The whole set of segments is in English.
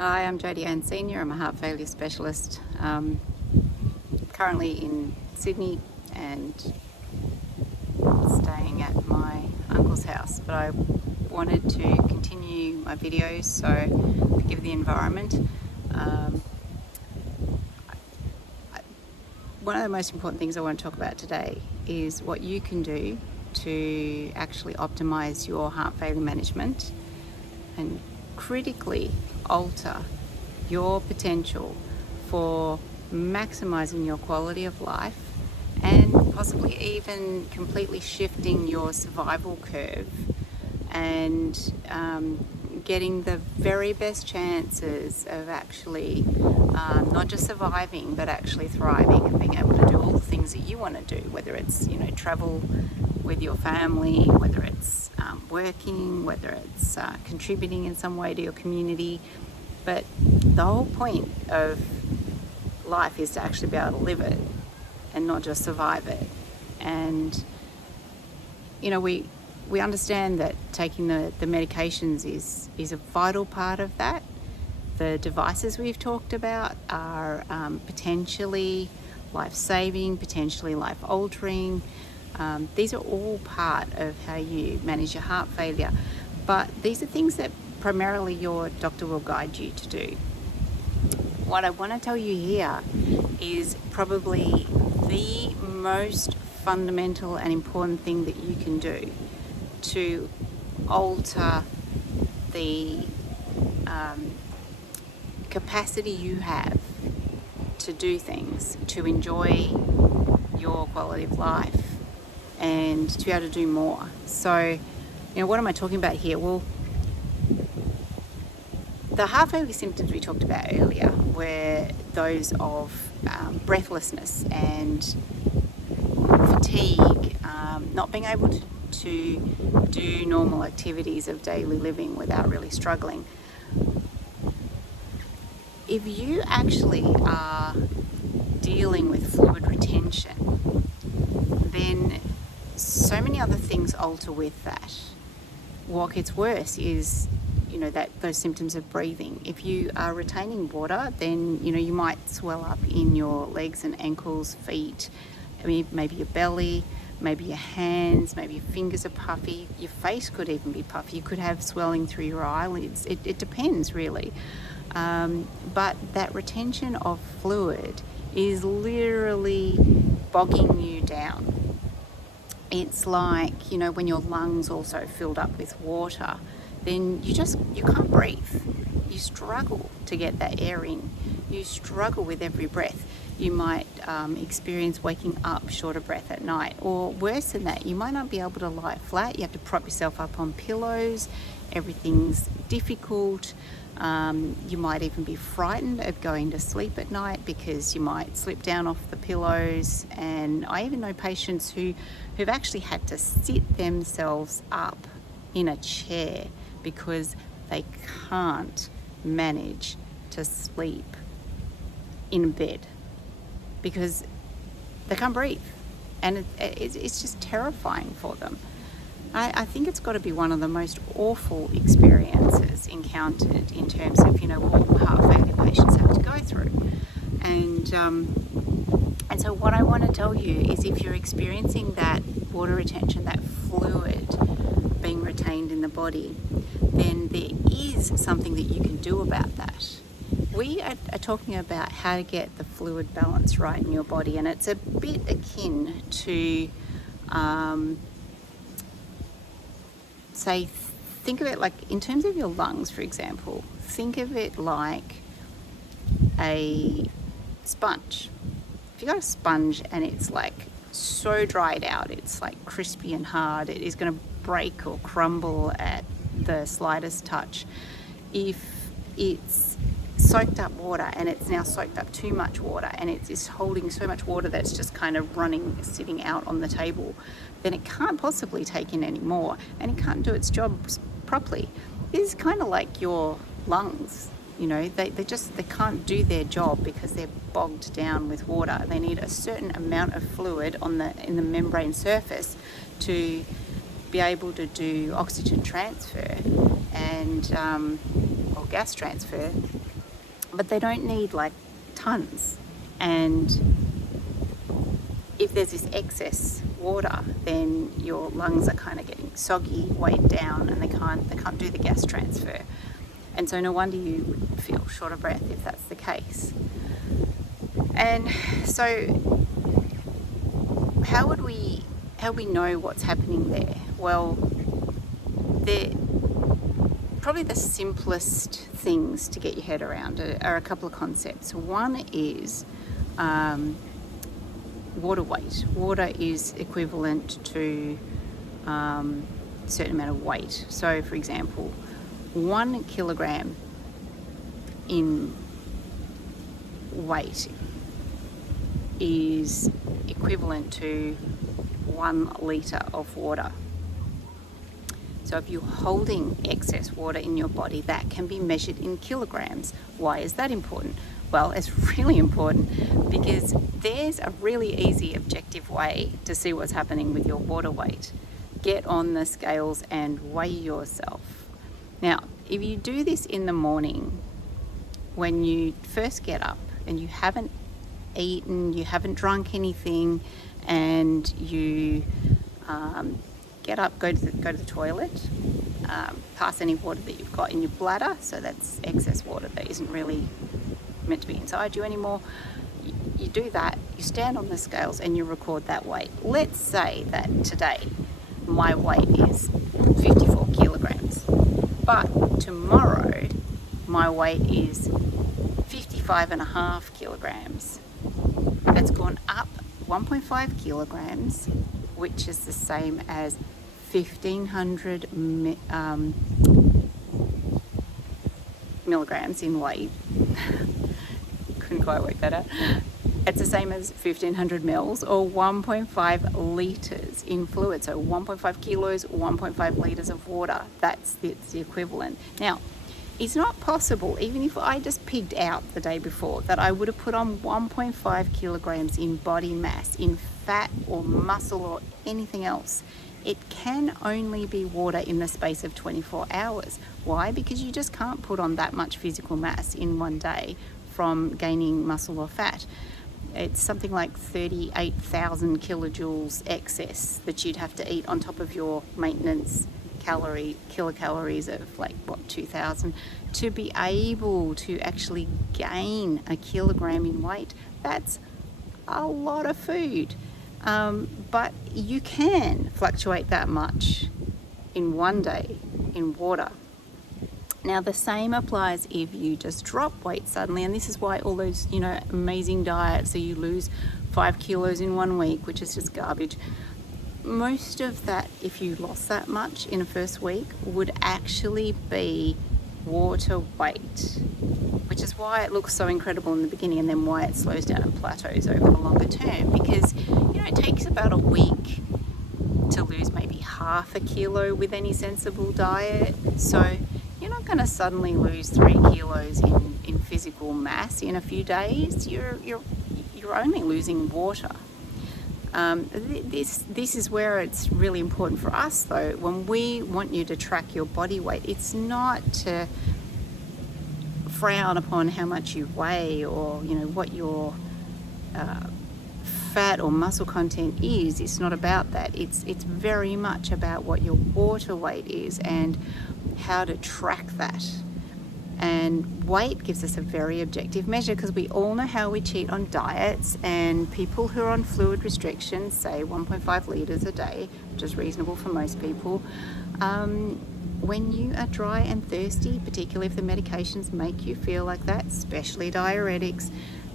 Hi, I'm Jodie Ann Senior. I'm a heart failure specialist, currently in Sydney and staying at my uncle's house. But I wanted to continue my videos, so forgive the environment. One of the most important things I want to talk about today is what you can do to actually optimize your heart failure management and critically alter your potential for maximizing your quality of life and possibly even completely shifting your survival curve and getting the very best chances of actually not just surviving but actually thriving and being able to do all the things that you want to do, whether it's travel with your family, whether it's working, whether it's contributing in some way to your community. But the whole point of life is to actually be able to live it and not just survive it. And we understand that taking the medications is a vital part of that. The devices we've talked about are potentially life-saving, potentially life-altering. These are all part of how you manage your heart failure, but these are things that primarily your doctor will guide you to do. What I want to tell you here is probably the most fundamental and important thing that you can do to alter the capacity you have to do things, to enjoy your quality of life and to be able to do more. So, what am I talking about here? Well, the heart failure symptoms we talked about earlier were those of breathlessness and fatigue, not being able to do normal activities of daily living without really struggling. If you actually are dealing with fluid retention, then so many other things alter with that. What gets worse is that those symptoms of breathing. If you are retaining water, then you might swell up in your legs and ankles, feet, maybe your belly, maybe your hands, maybe your fingers are puffy, your face could even be puffy, you could have swelling through your eyelids. It depends really. But that retention of fluid is literally bogging you down. It's like, when your lungs also filled up with water, then you can't breathe. You struggle to get that air in. You struggle with every breath. You might experience waking up short of breath at night, or worse than that, you might not be able to lie flat. You have to prop yourself up on pillows. Everything's difficult. You might even be frightened of going to sleep at night because you might slip down off the pillows. And I even know patients who've actually had to sit themselves up in a chair because they can't manage to sleep in bed because they can't breathe, and it's just terrifying for them. I think it's got to be one of the most awful experiences encountered in terms of what heart failure patients have to go through. And so what I want to tell you is, if you're experiencing that water retention, that fluid being retained in the body, then there is something that you can do about that. We are talking about how to get the fluid balance right in your body, and it's a bit akin to think of it like, in terms of your lungs, for example, think of it like a sponge. If you got a sponge and it's like so dried out, it's like crispy and hard, it is going to break or crumble at the slightest touch. If it's soaked up water and it's now soaked up too much water and it's holding so much water that's just kind of sitting out on the table, then it can't possibly take in any more and it can't do its job properly. This is kind of like your lungs. They can't do their job because they're bogged down with water. They need a certain amount of fluid in the membrane surface to be able to do oxygen transfer and or gas transfer but they don't need like tons. And if there's this excess water, then your lungs are kind of getting soggy, weighed down, and they can't do the gas transfer. And so no wonder you would feel short of breath if that's the case. And so how we know what's happening there? Well, probably the simplest things to get your head around are a couple of concepts. One is water weight. Water is equivalent to a certain amount of weight. So, for example, 1 kilogram in weight is equivalent to 1 litre of water. So if you're holding excess water in your body, that can be measured in kilograms. Why is that important? Well, it's really important because there's a really easy objective way to see what's happening with your water weight. Get on the scales and weigh yourself. Now, if you do this in the morning, when you first get up and you haven't eaten, you haven't drunk anything, and you get up, go to the toilet, pass any water that you've got in your bladder, so that's excess water that isn't really meant to be inside you anymore. You do that, you stand on the scales and you record that weight. Let's say that today my weight is 54 kilograms, but tomorrow my weight is 55.5 kilograms. That's gone up 1.5 kilograms, which is the same as 1,500 milligrams in weight. Couldn't quite work that out. It's the same as 1,500 mils or 1.5 litres in fluid. So 1.5 kilos, 1.5 litres of water. That's the equivalent. Now, it's not possible, even if I just pigged out the day before, that I would have put on 1.5 kilograms in body mass, in fat or muscle or anything else. It can only be water in the space of 24 hours. Why? Because you just can't put on that much physical mass in one day from gaining muscle or fat. It's something like 38,000 kilojoules excess that you'd have to eat on top of your maintenance kilocalories of 2,000 to be able to actually gain a kilogram in weight. That's a lot of food, but you can fluctuate that much in one day in water. Now the same applies if you just drop weight suddenly, and this is why all those amazing diets, so you lose 5 kilos in 1 week, which is just garbage. Most of that, if you lost that much in a first week, would actually be water weight, which is why it looks so incredible in the beginning and then why it slows down and plateaus over the longer term, because it takes about a week to lose maybe half a kilo with any sensible diet. So you're not going to suddenly lose 3 kilos in physical mass in a few days. You're only losing water. This is where it's really important for us, though. When we want you to track your body weight, it's not to frown upon how much you weigh or what your fat or muscle content is. It's not about that. It's very much about what your water weight is and how to track that. And weight gives us a very objective measure, because we all know how we cheat on diets, and people who are on fluid restrictions, say 1.5 litres a day, which is reasonable for most people. When you are dry and thirsty, particularly if the medications make you feel like that, especially diuretics,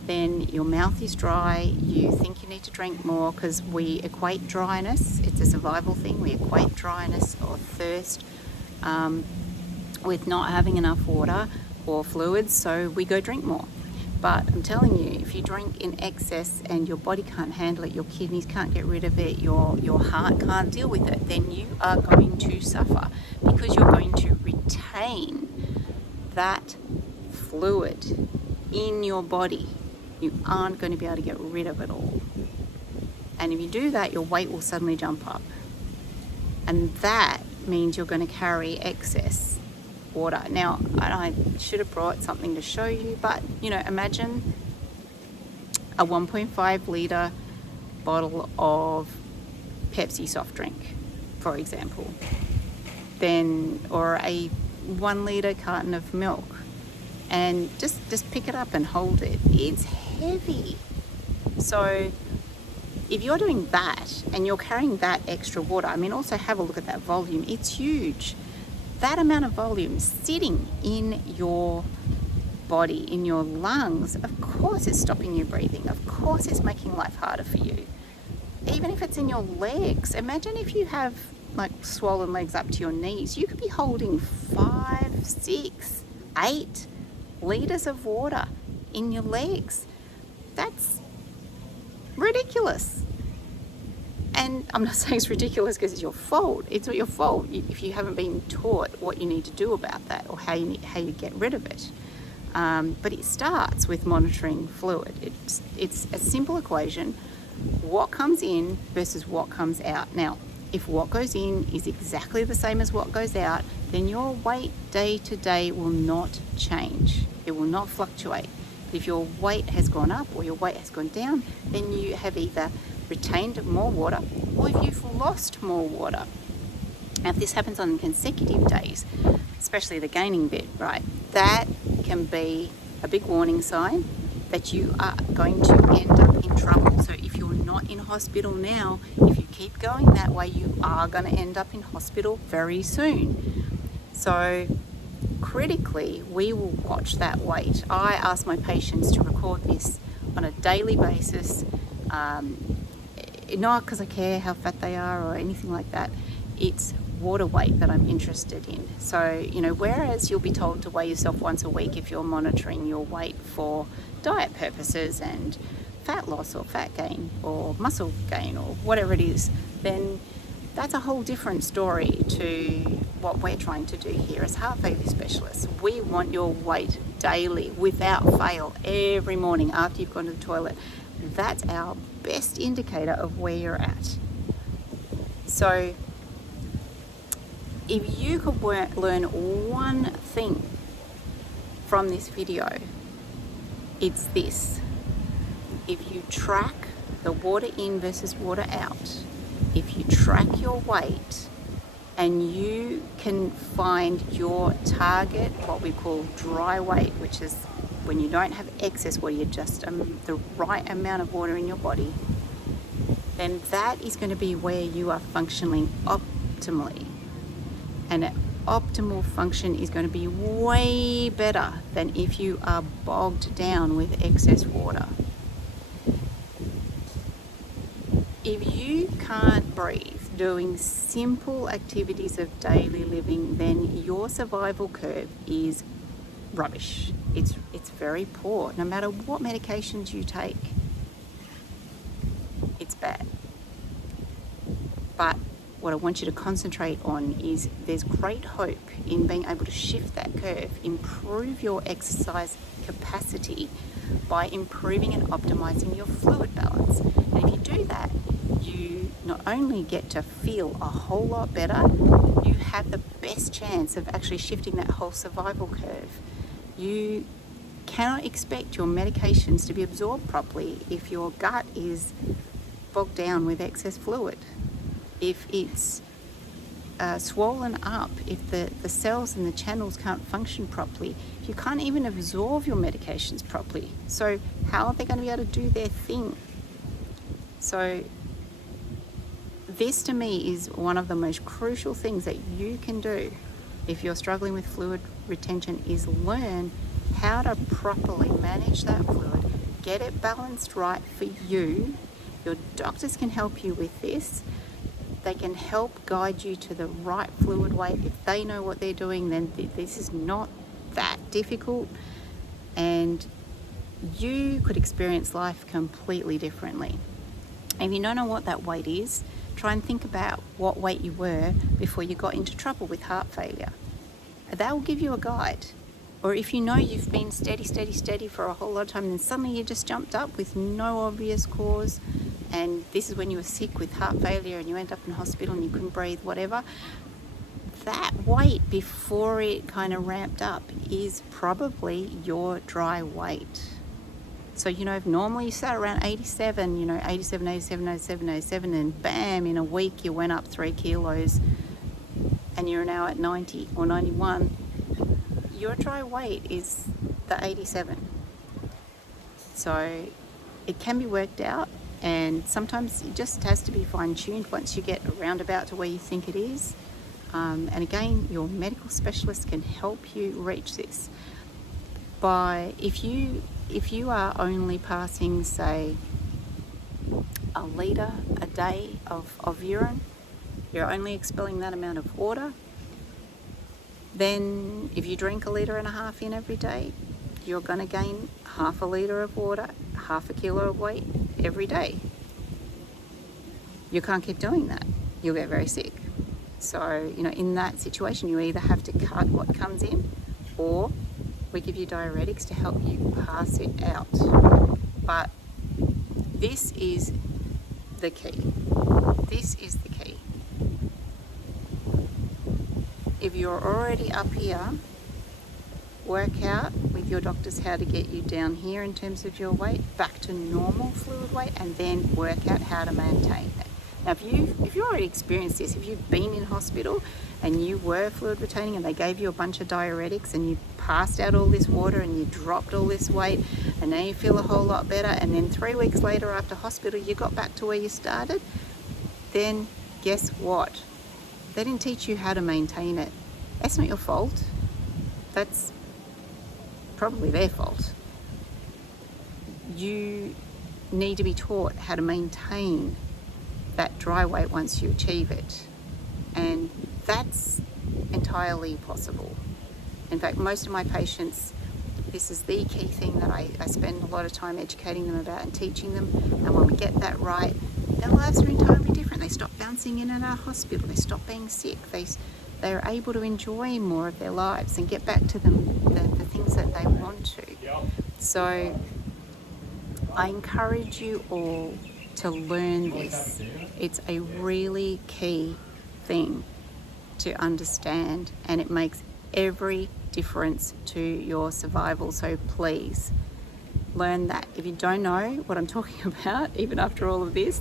then your mouth is dry, you think you need to drink more, because we equate dryness, it's a survival thing, we equate dryness or thirst with not having enough water or fluids, so we go drink more. But I'm telling you, if you drink in excess and your body can't handle it, your kidneys can't get rid of it, your heart can't deal with it, then you are going to suffer, because you're going to retain that fluid in your body. You aren't going to be able to get rid of it all. And if you do that, your weight will suddenly jump up. And that means you're going to carry excess water. Now, I should have brought something to show you, but imagine a 1.5 litre bottle of Pepsi soft drink, for example, or a 1 litre carton of milk, and just pick it up and hold it. It's heavy. So if you're doing that and you're carrying that extra water, also have a look at that volume. It's huge. That amount of volume sitting in your body, in your lungs, of course it's stopping you breathing. Of course it's making life harder for you. Even if it's in your legs. Imagine if you have swollen legs up to your knees. You could be holding 5, 6, 8 litres of water in your legs. That's ridiculous. And I'm not saying it's ridiculous because it's your fault. It's not your fault if you haven't been taught what you need to do about that, or how you get rid of it. But it starts with monitoring fluid. It's a simple equation: what comes in versus what comes out. Now, if what goes in is exactly the same as what goes out, then your weight day to day will not change. It will not fluctuate. But if your weight has gone up or your weight has gone down, then you have either retained more water or if you've lost more water. Now, if this happens on consecutive days, especially the gaining bit, right, that can be a big warning sign that you are going to end up in trouble. So if you're not in hospital now, if you keep going that way, you are going to end up in hospital very soon. So critically, we will watch that weight. I ask my patients to record this on a daily basis, not because I care how fat they are or anything like that. It's water weight that I'm interested in. So, whereas you'll be told to weigh yourself once a week if you're monitoring your weight for diet purposes and fat loss or fat gain or muscle gain or whatever it is, then that's a whole different story to what we're trying to do here as heart failure specialists. We want your weight daily, without fail, every morning after you've gone to the toilet. That's our best indicator of where you're at. So if you could learn one thing from this video, it's this: if you track the water in versus water out, if you track your weight and you can find your target, what we call dry weight, which is when you don't have excess water, you're just the right amount of water in your body, then that is going to be where you are functioning optimally. And an optimal function is going to be way better than if you are bogged down with excess water. If you can't breathe doing simple activities of daily living, then your survival curve is rubbish. It's very poor. No matter what medications you take, it's bad. But what I want you to concentrate on is there's great hope in being able to shift that curve, improve your exercise capacity by improving and optimizing your fluid balance. And if you do that, you not only get to feel a whole lot better, you have the best chance of actually shifting that whole survival curve. You cannot expect your medications to be absorbed properly if your gut is bogged down with excess fluid. If it's swollen up, if the cells and the channels can't function properly, you can't even absorb your medications properly. So how are they going to be able to do their thing? So this to me is one of the most crucial things that you can do if you're struggling with fluid retention, is learn how to properly manage that fluid, get it balanced right for you. Your doctors can help you with this. They can help guide you to the right fluid weight. If they know what they're doing, then this is not that difficult, and you could experience life completely differently. If you don't know what that weight is, try and think about what weight you were before you got into trouble with heart failure. That will give you a guide. Or if you know you've been steady for a whole lot of time, and suddenly you just jumped up with no obvious cause, and this is when you were sick with heart failure and you end up in hospital and you couldn't breathe, whatever, that weight before it kind of ramped up is probably your dry weight. So, if normally you sat around 87, 87, 87, 87, 87, and bam, in a week you went up 3 kilos and you're now at 90 or 91, your dry weight is the 87. So it can be worked out, and sometimes it just has to be fine-tuned once you get around about to where you think it is. And again, your medical specialist can help you reach this. If you are only passing, say, a litre a day of urine, you're only expelling that amount of water, then if you drink 1.5 litres in every day, you're going to gain 1/2 litre of water, 1/2 kilo of weight every day. You can't keep doing that. You'll get very sick. So, in that situation, you either have to cut what comes in, or we give you diuretics to help you pass it out. But this is the key. This is the key. If you're already up here, work out with your doctors how to get you down here in terms of your weight, back to normal fluid weight, and then work out how to maintain it. Now, if you already experienced this, if you've been in hospital and you were fluid retaining and they gave you a bunch of diuretics and you passed out all this water and you dropped all this weight and now you feel a whole lot better, and then 3 weeks later after hospital you got back to where you started, then guess what? They didn't teach you how to maintain it. That's not your fault. That's probably their fault. You need to be taught how to maintain that dry weight once you achieve it, and that's entirely possible. In fact, most of my patients, this is the key thing that I spend a lot of time educating them about and teaching them, and when we get that right, their lives are entirely different. They stop bouncing in and out of hospital, they stop being sick, they're able to enjoy more of their lives and get back to the things that they want to. So I encourage you all to learn this. It's a really key thing to understand, and it makes every difference to your survival. So please learn that. If you don't know what I'm talking about, even after all of this,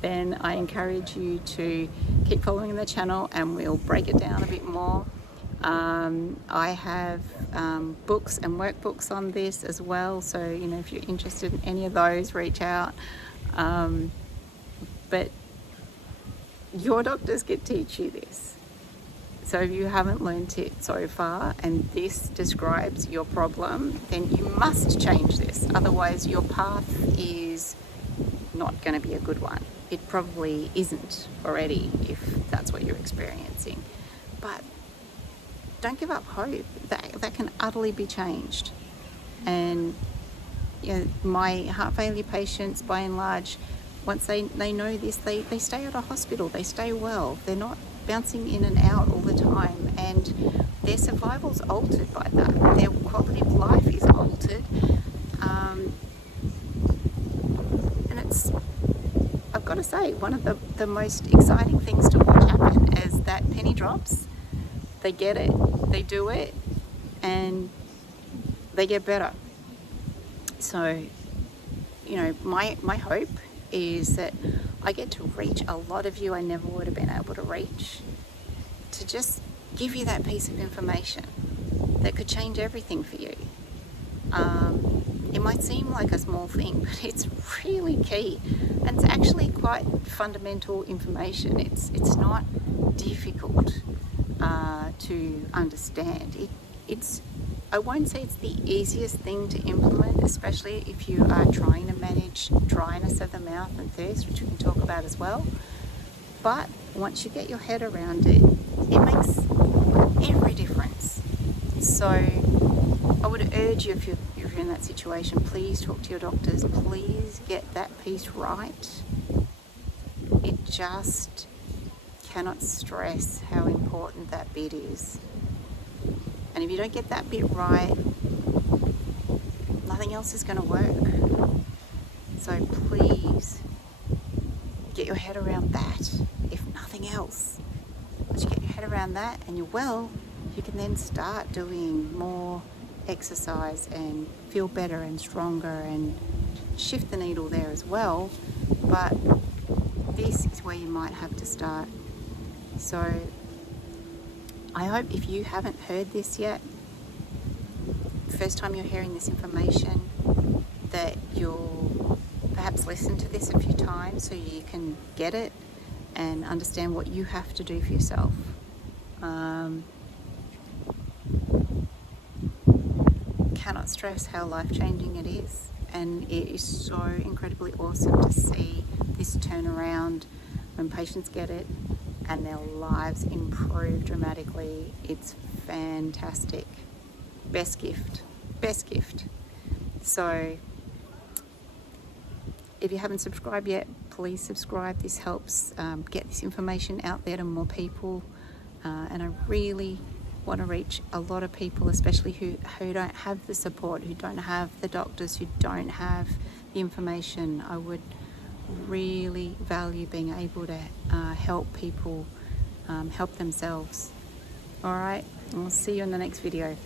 then I encourage you to keep following the channel and we'll break it down a bit more. I have books and workbooks on this as well, so if you're interested in any of those, reach out. But your doctors can teach you this. So if you haven't learnt it so far and this describes your problem, then you must change this. Otherwise your path is not going to be a good one. It probably isn't already if that's what you're experiencing. But don't give up hope. That can utterly be changed. And my heart failure patients, by and large, once they know this, they stay out of hospital, they stay well, they're not bouncing in and out all the time, and their survival's altered by that. Their quality of life is altered, and it's, I've got to say, one of the most exciting things to watch happen is that penny drops. They get it, they do it, and they get better. So, my hope is that I get to reach a lot of you I never would have been able to reach, to just give you that piece of information that could change everything for you. It might seem like a small thing, but it's really key, and it's actually quite fundamental information. It's not difficult to understand. I won't say it's the easiest thing to implement, especially if you are trying to manage dryness of the mouth and thirst, which we can talk about as well. But once you get your head around it, it makes every difference. So I would urge you, if you're in that situation, please talk to your doctors. Please get that piece right. It just cannot stress how important that bit is. And if you don't get that bit right, nothing else is going to work. So please get your head around that, if nothing else. Once you get your head head around that and you're well, you can then start doing more exercise and feel better and stronger and shift the needle there as well. But this is where you might have to start. So I hope if you haven't heard this yet, first time you're hearing this information, that you'll perhaps listen to this a few times so you can get it and understand what you have to do for yourself. Cannot stress how life-changing it is, and it is so incredibly awesome to see this turnaround when patients get it and their lives improve dramatically. It's fantastic. Best gift. So if you haven't subscribed yet, please subscribe. This helps get this information out there to more people, and I really want to reach a lot of people, especially who don't have the support, who don't have the doctors, who don't have the information. I would really value being able to help people help themselves. All right, I'll see you in the next video.